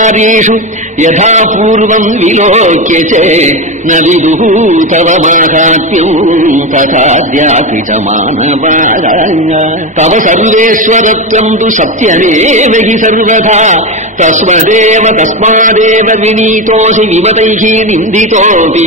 அவதாரேஷு யதா பூர்வம் விலோக்யசே ந விதுஹு தவ மாகாத்ம்யம் ததாத்யாபி ச மானவாः தவ சர்வேஸ்வரத்வம் து சத்யமேவ ஹி சர்வதா தஸ்மாதேவ வினீதோசி விமதைஹி நிந்திதோபி.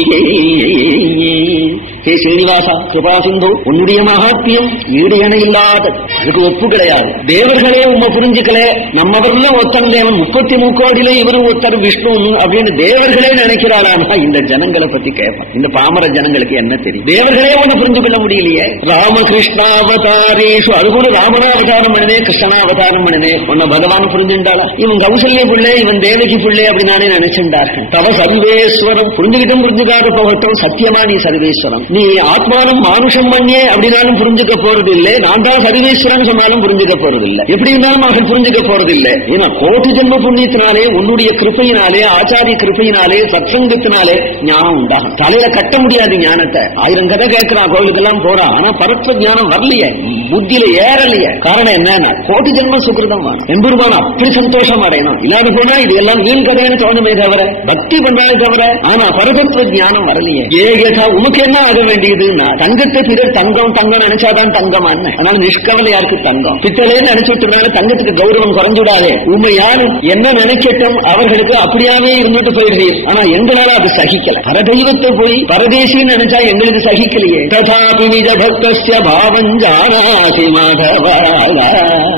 ஹே ஸ்ரீனிவாசா கிருபா சிந்து, உன்னுடைய மகாத்மியம் ஈடு இணை இல்லாத, அதுக்கு ஒப்பு கிடையாது. தேவர்களே உம்மை புரிஞ்சுக்கல, நம்மவர்ல ஒத்தன் தேவன் 33 கோடியில இவரும் ஒருத்தர் விஷ்ணு அப்படின்னு தேவர்களே நினைக்கிறாராமா. இந்த ஜனங்களை பத்தி கேட்பான். இந்த பாமர ஜனங்களுக்கு என்ன தெரியும்? தேவர்களே ஒண்ணு புரிஞ்சு கொள்ள முடியலையே. ராமகிருஷ்ணாவதாரேஷு, அதுபோல ராமனாவதாரம் பண்ணனே, கிருஷ்ணாவதாரம் பண்ணனே, உன்ன பகவான் புரிஞ்சுட்டாளா? இவன் கௌசல்ய பிள்ளை, இவன் தேவகி பிள்ளை அப்படி நானே நினைச்சிருந்தார்கள். தவ சர்வேஸ்வரம், புரிஞ்சுக்கிட்டும் புரிஞ்சுக்காத போகட்டும், சத்தியமா நீ சர்வேஸ்வரம். நீ ஆத்மானம் மானுஷம் பண்ணியே அப்படின்னாலும் புரிஞ்சுக்க போறது இல்லை. நான் தான் சர்வேஸ்வரன் சொன்னாலும் புரிஞ்சுக்க போறது இல்லை. எப்படி இருந்தாலும் அவன் புரிஞ்சுக்க போறது இல்லை. ஏன்னா கோடி ஜென்ம புண்ணியத்தினாலே, உன்னுடைய கிருப்பையினாலே, ஆச்சாரிய கிருப்பையினாலே, சத்சங்கத்தினாலே ஞானம் உண்டாகும். தலையில கட்ட முடியாது ஞானத்தை. 1000 கதை கேட்கிறான், கோவிலுக்கெல்லாம் போறான், ஆனா பரத்வ ஞானம் வரலையே, புத்தியில ஏறலையே. காரணம் என்னன்னா கோடி ஜென்ம சுகிருதம் வேணும். எம்பெருமான் அப்படி சந்தோஷம் அடையணும். இல்லாத போனா இது எல்லாம் வீண் கதைன்னு தோணுமே தவிர, பக்தி பண்ணாலே தவிர, ஆனா பரதத்துவ ஞானம் வரலையே. ஏகதா உமக்கு என்ன ஆக வேண்டியதுன்னா, தங்கத்தை பிறர் தங்கம் தங்கம் நினைச்சாதான் தங்கம். அதனால நிஷ்கவலையாருக்கு தங்கம், பித்தளைன்னு நினைச்சுட்டனால தங்கத்துக்கு கௌரவம் குறைஞ்சுடாதே. உண்மை யாரு என்ன நினைக்கட்டும், அவர்களுக்கு அப்படியாவே இருந்துட்டு போயிடுவீர். ஆனா எங்களால அது சகிக்கல. பரதெய்வத்தை போய் பரதேசின்னு நினைச்சா எங்களுக்கு சகிக்கலையே. ததாபி நிஜ பக்தஸ்ய பாவஞ்சானாசி மாதவா.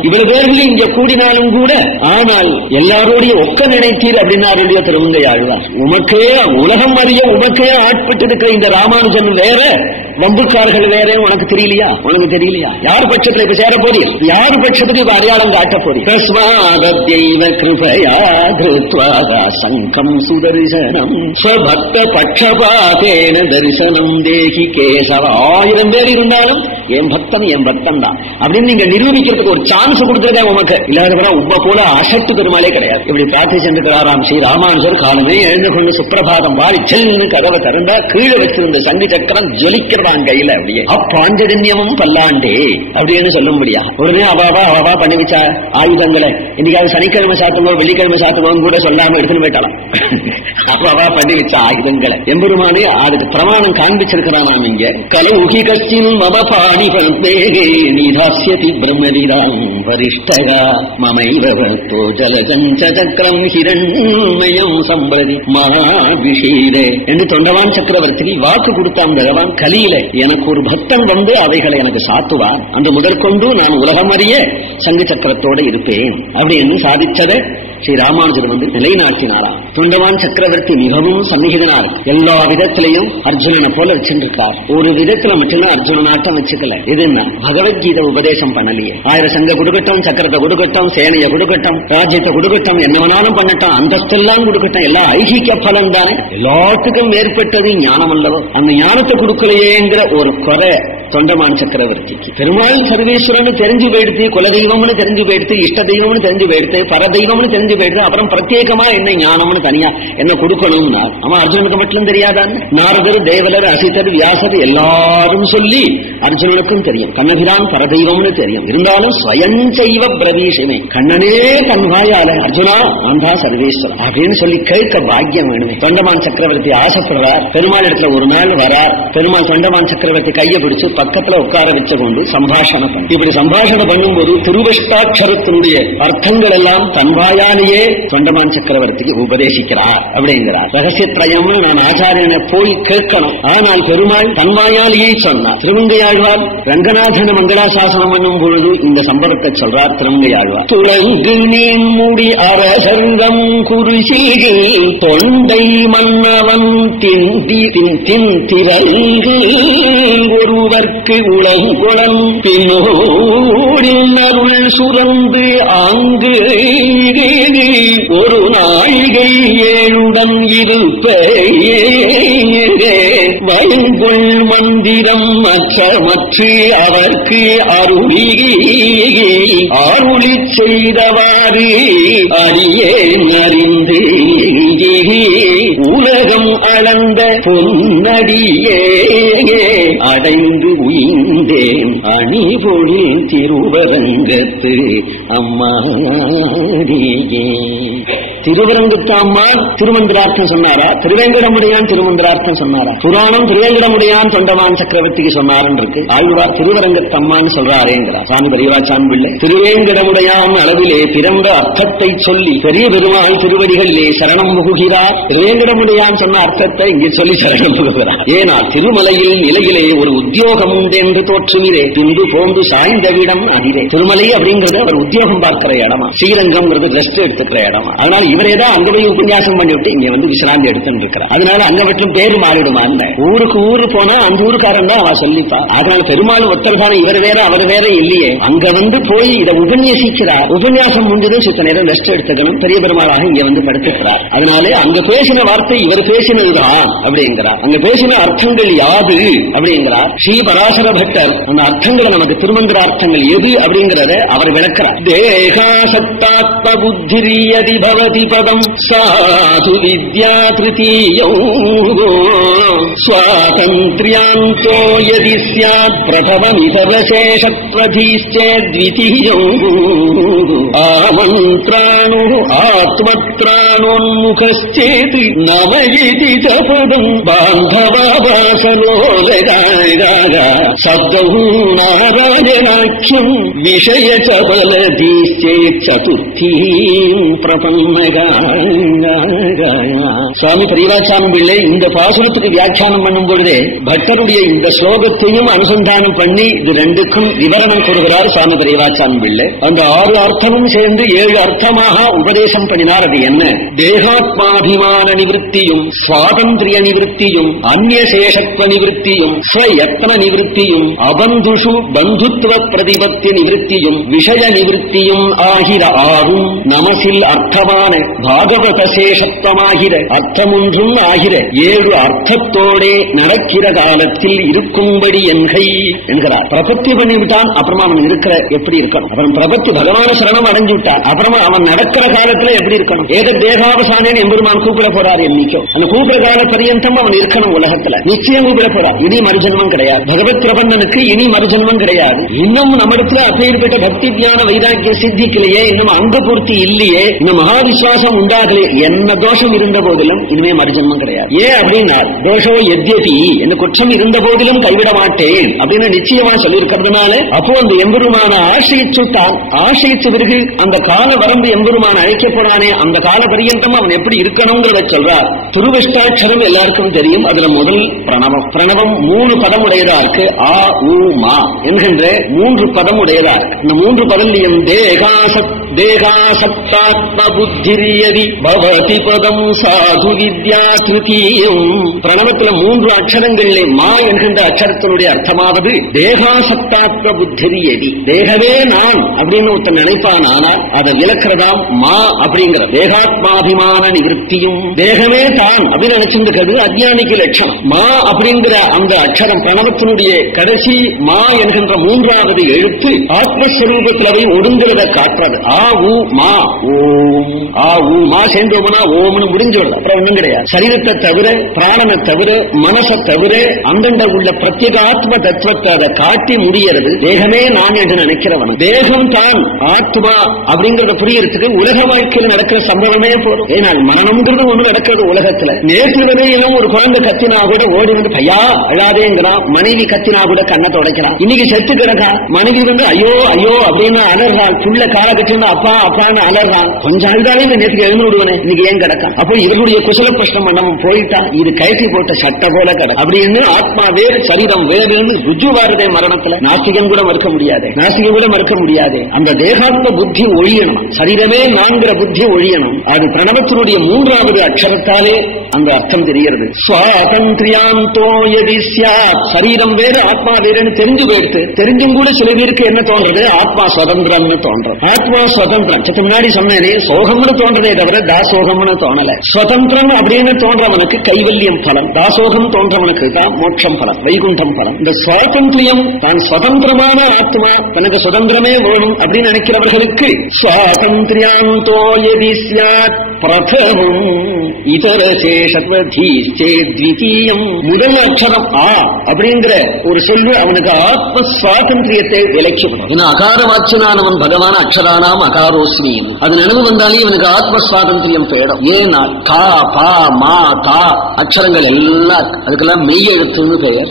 இவ்வளவு பேர்கள் இங்க கூடினாலும் கூட, ஆனால் எல்லாரோடைய ஒக்க நினைத்தீர் அப்படின்னாருடைய திருவங்கை ஆழ்வார். உமக்கே உலகம் அறிய உமக்கே ஆட்பட்டு இருக்கிற இந்த ராமானுஜன் வேற, வம்புக்காரர்கள் வேற, உனக்கு தெரியலையா? உனக்கு தெரியலையா? யார் பட்சத்துல இப்ப சேர போறீர்? யார் பட்சத்துக்கு இப்ப அடையாளம் காட்ட போறீர்? தஸ்மாதத்யைவ கிருபயா கிருத்வா சங்கம் சுதர்சனம் ஸ்வபக்த பட்சபாதேன தரிசனம் தேகி கேசவ. 1000 பேர் இருந்தாலும் என் பக்தன் என் பக்தன் தான் அப்படின்னு நீங்க நிரூபிக்கிறதுக்கு ஒரு சான்ஸ் கொடுத்துருக்கா உமக்கு. இல்லாத உப்ப போல அசட்டு பெருமாளே கிடையாது. இப்படி பிரார்த்தி சென்றுக்கிறாராம் ஸ்ரீ ராமானுஜர். காலமே எழுந்து கொண்டு சுப்பிரபாதம் பாடி செல்னு கதவை திறந்தா கீழே வச்சிருந்த சங்கு சக்கரம் ஜொலிக்கிறதான் கையில. அப்படியே அப்பாஞ்சஜன்யமும் பல்லாண்டே அப்படின்னு சொல்லும்படியா. உடனே அவாவா பண்ணி வச்சா ஆயுதங்களை இன்னைக்காவது சனிக்கிழமை சாத்துவோம் வெள்ளிக்கிழமை சாத்துவோம் கூட சொல்லாம எடுத்துன்னு போயிட்டாலாம். அவாவா பண்ணி வச்ச ஆயுதங்களை எம்பெருமானே அதுக்கு பிரமாணம் காண்பிச்சிருக்கிறான். நாம் இங்க கலௌகி கஷ்டின் மம பாணி பந்தேகே நீதாஸ்யதி பிரம்மலீலாம் வரிஷ்டகா மமைவர்த்தோ ஜலஜஞ்ச சக்கரம் ஹிரண்மயம் சம்பிரதி மகாபிஷீரே என்று தொண்டவான் சக்கரவர்த்திக்கு வாக்கு கொடுத்தான். பகவான் கலியில எனக்கு ஒரு பக்தன் வந்து அவைகளை எனக்கு சாத்துவான். அந்த முதற்கொண்டு நான் உலகம் அறிய சங்கு சக்கரத்தோடு இருப்பேன் அப்படின்னு சாதிச்சதை ஸ்ரீ ராமானுஜர் வந்து நிலைநாட்டினாராம். தொண்டவான் சக்கரவர்த்தி மிகவும் சந்நிகிதனார். எல்லா விதத்திலையும் அர்ஜுனனை போல வச்சிருக்கார். ஒரு விதத்துல மட்டும்தான் அர்ஜுனனாட்டம் வச்சுக்கல. இதுன்னா பகவத்கீதை உபதேசம் பண்ணலையே. 1000 சங்க கொடுக்கட்டும், சக்கரத்தை கொடுக்கட்டும், சேனையை கொடுக்கட்டும், ராஜ்யத்தை கொடுக்கட்டும், என்ன வேணாலும் பண்ணட்டும், அந்தஸ்தெல்லாம் கொடுக்கட்டும், எல்லாம் ஐகிக பலன் தானே. எல்லாத்துக்கும் மேற்பட்டது ஞானம் அல்லவோ. அந்த ஞானத்தை கொடுக்கலையேங்கிற ஒரு குறை தொண்டமான் சக்கரவர்த்திக்கு. பெருமாள் சர்வேஸ்வரன் தெரிஞ்சு போயிடுத்து, குலதெய்வம்னு தெரிஞ்சு போயிடுத்து, இஷ்ட தெய்வம்னு தெரிஞ்சு போயிடுத்து, பரதெய்வம்னு தெரிஞ்சு போயிடுது. அப்புறம் பிரத்யேகமா என்ன ஞானம்னு தனியா என்ன கொடுக்கணும்னா அவன் அர்ஜுனுக்கு மட்டும் தெரியாதான். நாரதர், தேவலர், அசிதர், வியாசர் எல்லாரும் சொல்லி அர்ஜுனனுக்கும் தெரியும். கண்ணபிரான் பரதெய்வம்னு தெரியும். இருந்தாலும் ஸ்வயஞ்சைவ பிரவீஷமே, கண்ணனே தன் வாயால அர்ஜுனா ஆண்டா சர்வேஸ்வரன் அப்படின்னு சொல்லி கேட்க பாக்கியம் வேணுமே. தொண்டமான் சக்கரவர்த்தி ஆசைப்படுறார். பெருமாள் இடத்துல ஒரு நாள் வரார். பெருமாள் தொண்டமான் சக்கரவர்த்தி கையை பிடிச்சு பக்கத்துல உட்கார வச்சு கொண்டு சம்பாஷணம் பண்ணி, இப்படி சம்பாஷணம் பண்ணும்போது திருவஷ்டாட்சரத்தினுடைய அர்த்தங்கள் எல்லாம் தன் வாயாலேயே தொண்டமான் சக்கரவர்த்திக்கு உபதேசிக்கிறார் அப்படிங்கிறார். ரகசியத்ரயம்னு நான் ஆச்சாரியனை போய் கேட்கணும். ஆனால் பெருமாள் தன் வாயாலேயே சொன்னார். திருமங்கையாழ்வார் ரங்கநாதன மங்களாசாசனம் பண்ணும் பொழுது இந்த சம்பவத்தை சொல்றார். திருமங்கையாழ்வார் துளங்கு நீன் மூடி அரசங்கம் குருசிகள் தொண்டை மன்னவன் திறங்கு ஒருவர்க்கு உலங்குளம் பின்னோடின் அருள் சுரந்து ஆங்கு ஒரு நாழிகை ஏழுடன் இருப்பே வயங்குள் மந்திரம் மற்று அவர்க்கு அருளி செய்தவாறு அடியே அறிந்து உலகம் அளந்த பொன்னடியே அடைந்து உயிர்ந்தேன் அணிபொழில் திருவரங்கத்து அம்மாடியே. திருவரங்கத்து அம்மா திருமந்திரார்த்தம் சொன்னாரா? திருவேங்கடமுடையான் திருமந்திரார்த்தம் சொன்னாரா? புராணம் திருவேங்கடமுடையான் தொண்டமான் சக்கரவர்த்திக்கு சொன்னாருன்னு இருக்கு. ஆழ்வார் திருவரங்கத்து அம்மான்னு சொல்றாரேங்கிறார் சுவாமி பெரியவாச்சான் பிள்ளை. திருவேங்கடமுடையான் அளவிலே பிறந்த அர்த்தத்தை சொல்லி பெரிய பெருமாள் திருவடிகளிலே சரணம் புகுகிறார். திருவேங்கடமுடையான் சொன்ன அர்த்தத்தை இங்கே சொல்லி சரணம் புகுகிறார். ஏனா திருமலையில் நிலையிலே ஒரு உத்தியோகம் உண்டு என்று தோற்றுமிரே பிந்து போந்து சாய்ந்த விடம் அதிரே. திருமலை அப்படிங்கிறது அவர் உத்தியோகம் பார்க்கிற இடமா, ஸ்ரீரங்கம் ரெஸ்ட் எடுத்துக்கிற இடமா. அதனால இவரேதான் அங்க போய் உபன்யாசம் பண்ணிவிட்டு இங்க வந்து விசிராந்தி எடுத்துட்டு இருக்கிறார். அதனால அங்க மட்டும் பேரு மாறிடுமா? ஊருக்கு ஊரு போனா அந்த ஊருக்காரன் தான் அவன் சொல்லிப்பா. அதனால பெருமாள் ஒத்தர்தான இவர் வேற அவர் வேற இல்லையே. அங்க வந்து போய் இதை உபன்யசிக்கிறார். உபன்யாசம் முடிஞ்சதும் சித்த நேரம் ரெஸ்ட் எடுத்துக்கணும். பெரிய பெருமாளாக இங்க வந்து படுத்துக்கிறார். அதனால அங்க பேசின வார்த்தை இவர் பேசினதுதான் அப்படிங்கிறார். அங்க பேசின அர்த்தங்கள் யாது அப்படிங்கிறார் ஸ்ரீ பராசர பட்டர். அந்த அர்த்தங்களை நமக்கு திருமந்திர அர்த்தங்கள் எது அப்படிங்கிறத அவர் விளக்கிறார். தேகாசக்தாத்ம புத்திரியதி பவதி பதம் சாது வித்யா திருத்தீயோ ஸ்வாதந்திரியாந்தோ யதி ஸ்யாத் பிரதமமிதவசேஷத்வதீச்சேத்விதீயோ ஆமந்த்ராணோ ஆத்மத்ராணோன்முகஸ்சேத் நமயிதி ச பதம் பாந்தவாபாசலோலகாக சப்தௌ நாராயணாख्यं விஷய சபலதீச்சேத் சதுர்த்தீம் பிரபன்னகா. சுவாமி பெரியவாச்சான் பிள்ளை இந்த பாசுரத்துக்கு வியாக்கியானம் பண்ணும் பொழுதே பட்டருடைய இந்த ஸ்லோகத்தையும் அனுசந்தானம் பண்ணி இது ரெண்டுக்கும் விவரணம் கொடுக்கிறார் சுவாமி பெரியவாச்சான் பிள்ளை. அந்த 6 அர்த்தமும் சேர்ந்து 7 அர்த்தமாக உபதேசம் பண்ணினார். அது என்ன? தேகாத்மாபிமான நிவൃத்தியும் சுவாதந்திரிய நிவൃத்தியும் அந்நியசேஷத்வ நிவൃத்தியும் ஸ்வயத்ன நிவൃத்தியும் அபந்துஷு பந்துத்வ பிரதிபத்திய நிவൃத்தியும் விஷய நிவൃத்தியும் ஆகிற 6ம் நமசில் அர்த்தமான பாகவத சேஷத்துவமாகிற அர்த்தமொன்றும் ஆகிற 7 அர்த்தத்தோடே நடக்கிற காலத்தில் இருக்கும்படி என்கை என்கிறார். பிரபத்தி பண்ணிவிட்டான், அப்புறமா அவன் இருக்கிற எப்படி இருக்கணும்? அவன் பிரபத்தி பகவான சரணம் அடைஞ்சு விட்டான், அப்புறமா அவன் நடக்கிற காலத்துல எப்படி இருக்கணும்? ஏக தேகாவசானேன்னு எம்பெருமான் கூப்பிட போறார். என்னைக்கோ அந்த கூப்பிட கால பரியந்தம் அவன் இருக்கணும். உலகத்துல நிச்சயம் கூப்பிட போறார். இனி மறுஜன்மம் கிடையாது. பகவத் பிரபந்தனுக்கு இனி மறுஜன்மம் கிடையாது. இன்னும் நம்மிடத்துல அப்பேற்பட்ட பக்தி ஞான வைராக்கிய சித்திக்கலையே, இன்னும் அங்க பூர்த்தி இல்லையே, இன்னும் மகாவிஸ்வாசம் உண்டாகலையே. என்ன தோஷம் இருந்த போதிலும் இனிமே மறுஜன்மம் கிடையாது. ஏன் அப்படின்னா தோஷோ எத்யபி என்ன குற்றம் இருந்த போதிலும் கைவிட மாட்டேன் அப்படின்னு நிச்சயமா சொல்லியிருக்கிறதுனால அப்போ அந்த எம்பெருமான ஆசிரிச்சுட்டான். ஆசிரிச்ச பிறகு அந்த கால வரம்பு எம்பெருமான அழைக்க போறானே அந்த கால பரியந்தம் அவன் எப்படி இருக்கணும்ங்கிறத சொல்றார். துருவிஷ்டாட்சரம் எல்லாருக்கும் தெரியும். அதுல முதல் பிரணவம். பிரணவம் 3 பதம் உடையதா இருக்கு. ஆ உ மா என்கின்ற 3 பதம் உடையதா இருக்கு. இந்த 3 பதம் தேகாசக்தாத்ம புத்திரியதி பவதி பதம் சாது வித்யா திருத்தீயம். பிரணவத்துல 3 அக்ஷரங்களிலே மா என்கின்ற அக்ஷரத்தினுடைய அர்த்தமாவது தேகாசக்தாத்ம புத்திரியதி. தேகவே நான் அப்படின்னு ஒருத்தன் நினைப்பான். ஆனால் அதை விளக்கிறதாம் மா அப்படிங்கிற தேகாத்மாபிமான நிவൃத்தியும். தேகமே தான் அப்படின்னு நினைச்சிருக்கிறது அஜ்ஞானிக்கு லட்சணம். மா அப்படிங்கிற அந்த அக்ஷரம் பிரணவத்தினுடைய கடைசி மா என்கின்ற 3வது எழுத்து ஆத்மஸ்வரூபத்திலவை ஒடுங்கிறத காட்டுறது. ஆ உ மா ஓம். ஆ உ மா சேர்ந்தோம்னா ஓம்னு முடிஞ்சிடும். அப்புறம் ஒண்ணும் கிடையாது. சரீரத்தை தவிர, பிராணனை தவிர, மனசை தவிர அந்தண்ட உள்ள பிரத்யேகாத்ம தத்துவத்தை அதை காட்டி முடியறது தேகமே நான் என்று நினைக்கிறவன். தேகம் தான் ஆத்மா அப்படிங்கறத புரியறதுக்கு உலக வாழ்க்கையில் நடக்கிற சம்பவமே போதும். ஏன்னா மரணம்ங்கிறது ஒண்ணு நடக்கிறது உலகத்துல. நேற்று வரையிலும் ஒரு குழந்தை கத்தினா கூட ஓடி வந்து பையா அழாதேங்கிறான். மனைவி கத்தினா கூட கண்ணத்தை உடைக்கிறான். இன்னைக்கு செத்து கிடக்கா. மனைவி வந்து ஐயோ ஐயோ அப்படின்னு அலறான். புள்ள கால கட்டினா அப்பா அப்பான்னு அலறான். கொஞ்சம் அழுதாலே இந்த நேற்றுக்கு எழுந்து விடுவனே இன்னைக்கு ஏன் கிடக்கான்? அப்போ இவர்களுடைய குசல பிரஷ்னம் பண்ணவன் போயிட்டான். இது கயற்றி போட்ட சட்டை போல கிடக்கு அப்படின்னு ஆத்மா வேறு சரீரம் வேறுன்னு ருஜுவாருதே மரணத்துல. நாஸ்திகம் கூட மறுக்க முடியாது. நாஸ்திகம் கூட மறுக்க முடியாது. அந்த தேகாத்ம புத்தி ஒழியணும். சரீரமே நான்கிற புத்தி ஒழியணும். அது பிரணவத்தினுடைய 3வது அக்ஷரத்தாலே அந்த அர்த்தம் தெரிகிறது. சுவாதந்திரியாந்தோ யதி ஸ்யாத். சரீரம் வேறு ஆத்மா வேறுன்னு தெரிஞ்சு போயிடுத்து. தெரிஞ்சும் கூட சில பேருக்கு என்ன தோன்றது? ஆத்மா சுதந்திரம்னு தோன்றது. ஆத்மா சுதந்திரம் முன்னாடி சொன்னேனே சோகம்னு தோன்றதே தவிர தாசோகம்னு தோணல. சுதந்திரம் அப்படின்னு தோன்றவனுக்கு கைவல்யம் பலம், தாசோகம் தோன்றவனுக்கு தான் மோட்சம் பலம், வைகுண்டம் பலம். இந்த சுவாதந்திரியம் தான் சுதந்திரமான ஆத்மா தனக்கு சுதந்திரமே வேணும் அப்படின்னு நினைக்கிறவர்களுக்கு சுவாதந்திரியாந்தோ யதி ஸ்யாத் பிரதமம் இதர சேஷத்வதீச்சேத்விதீயம். முதல் அக்ஷரம் ஆ அப்படிங்கிற ஒரு சொல்லு அவனுக்கு ஆத்ம சுவாதந்திரியத்தை விலக்கிவிடும். அகார வாச்சனானவன் பகவான் அக்ஷரானாம் அகாரோஸ்மி. அது நினைவு வந்தாலே இவனுக்கு ஆத்ம சுவாதந்திரியம் போயிடும். ஏன்னா கா பா மா தா அக்ஷரங்கள் எல்லாம் அதுக்கெல்லாம் மெய் எழுத்துன்னு பெயர்.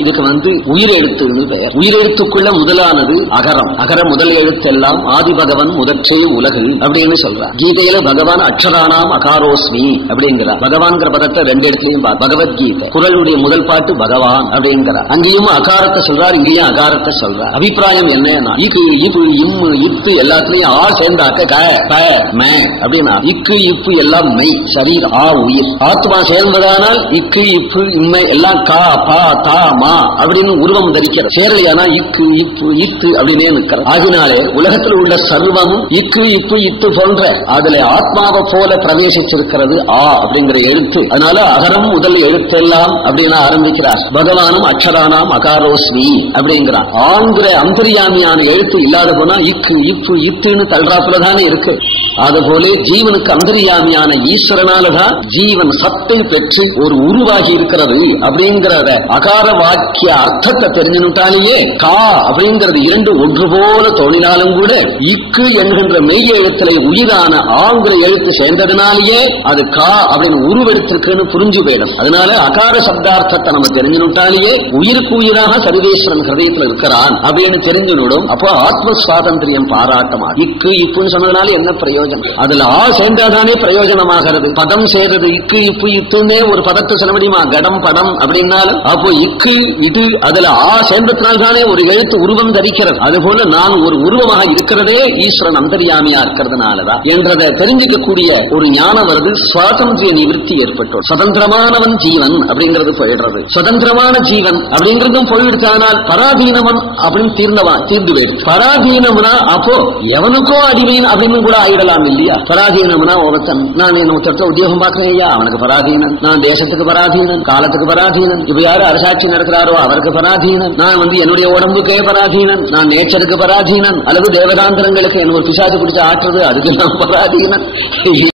இதுக்கு உயிரெழுத்துன்னு பெயர். உயிரெழுத்துக்குள்ள முதலானது அகரம். அகர முதல் எழுத்தெல்லாம் ஆதி பகவன் முதற்றே உலகு அப்படின்னு சொல்றார். கீதையில பகவான் அக்ஷரானாம் அகாரோஸ்மி அப்படிங்கிறார். பகவான்கிற பதத்தை ரெண்டு இடத்துலயும் பகவத்கீதை குறளுடைய முதல் பாட்டு பகவான் அப்படிங்கிறார். அங்கேயும் அகாரத்தை சொல்றார், இங்கேயும் அகாரத்தை சொல்றார். அபிப்பிராயம் என்னன்னா இக்கு இப்பு இம்மு இத்து எல்லாத்துலயும் ஆ சேர்ந்தாக்க க ப ம அப்படின்னா இக்கு இப்பு எல்லாம் மெய் சரீர் ஆ உயிர். ஆத்மா சேர்ந்ததானால் இக்கு இப்பு இம்மை எல்லாம் கா பா தா மா அப்படின்னு உருவம் தரிக்கிற. சேரலையானா இக்கு இப்பு இத்து அப்படின்னே நிற்கிற. ஆகினாலே உலகத்தில் உள்ள சர்வமும் இக்கு இப்பு இத்து போன்ற அதுல ஆத்மாவை போல பிரவேசிச்சிருக்கிறது ஆ அப்படிங்கிற எழுத்து. அதனால அகரம் முதல் எழுத்தெல்லாம் அப்படின்னு ஆரம்பிக்கிறார். பகவானும் அக்ஷரானாம் அகாரோஸ்மி அப்படிங்கிறார். ஆங்கிற அந்தரியாமியான எழுத்து இல்லாத போனா இக்கு இப்பு இத்துன்னு தள்ளாப்புலதானே இருக்கு. அதுபோல ஜீவனுக்கு அந்தரியாமியான ஈஸ்வரனாலதான் ஜீவன் சத்தை பெற்று ஒரு உருவாகி இருக்கிறது அப்படிங்கிறத அகார வாக்கிய அர்த்தத்தை தெரிஞ்சுட்டாலேயே கா அப்படிங்கிறது இரண்டு ஒன்று போல தோணினாலும் கூட இக்கு என்கின்ற மெய் எழுத்துல உயிரான ஆங்கிற எழுத்து சேர்ந்ததுனாலேயே அது கா அப்படின்னு உருவெடுத்திருக்குன்னு புரிஞ்சு போயிடும். அதனால அகார சப்தார்த்தத்தை நம்ம தெரிஞ்சுட்டாலேயே உயிருக்கு உயிராக சர்வேஸ்வரன் ஹிருதயத்தில் இருக்கிறான் அப்படின்னு தெரிஞ்சுடும். அப்போ ஆத்ம சுவாதந்திரியம் பாராட்டமா. இக்கு இப்புன்னு சொன்னதுனால என்ன பிரயோஜனம்? அதுல ஆ சேர்ந்தாதானே பிரயோஜனமாகிறது. பதம் சேர்றது இக்கு இப்பு இத்துன்னே ஒரு பதத்தை சொல்ல முடியுமா? கடம் படம் அப்படின்னாலும் அப்போ இக்கு இது அதுல ஆ சேர்ந்ததுனால்தானே ஒரு எழுத்து உருவம் தரிக்கிறது. அதுபோல நான் ஒரு உருவமாக இருக்கிறதே ஈஸ்வரன் அந்தரியாமியா இருக்கிறதுனாலதான் என்றதை தெரிஞ்சுக்கக்கூடிய ஒரு ஞானம் வருது. சுவாதந்திரிய நிவர்த்தி ஏற்பட்டோம். சுதந்திரமானவன் ஜீவன் அப்படிங்கிறது போயிடுறது. சுதந்திரமான ஜீவன் அப்படிங்கிறதும் போயிடுத்தானால் பராதீனவன் அப்படின்னு தீர்ந்து போயிடுது. பராதீனம்னா அப்போ எவனுக்கோ அடிமையின் அப்படின்னு கூட ஆயிடலாம் இல்லையா? பராதீனம்னா ஒருத்தன் நான் என்ன ஒருத்தர் உத்தியோகம் பார்க்கிறேன் ஐயா அவனுக்கு பராதீனன், நான் தேசத்துக்கு பராதீனன், காலத்துக்கு பராதீனன், இப்ப யாரு அரசாட்சி நடக்கிறாரோ அவருக்கு பராதீனன், நான் என்னுடைய உடம்புக்கே பராதீனன், நான் நேச்சருக்கு பராதீனன், அல்லது தேவதாந்திரங்களுக்கு என்ன ஒரு பிசாசு பிடிச்ச ஆற்றுறது அதுக்கு நான் பராதீனன்.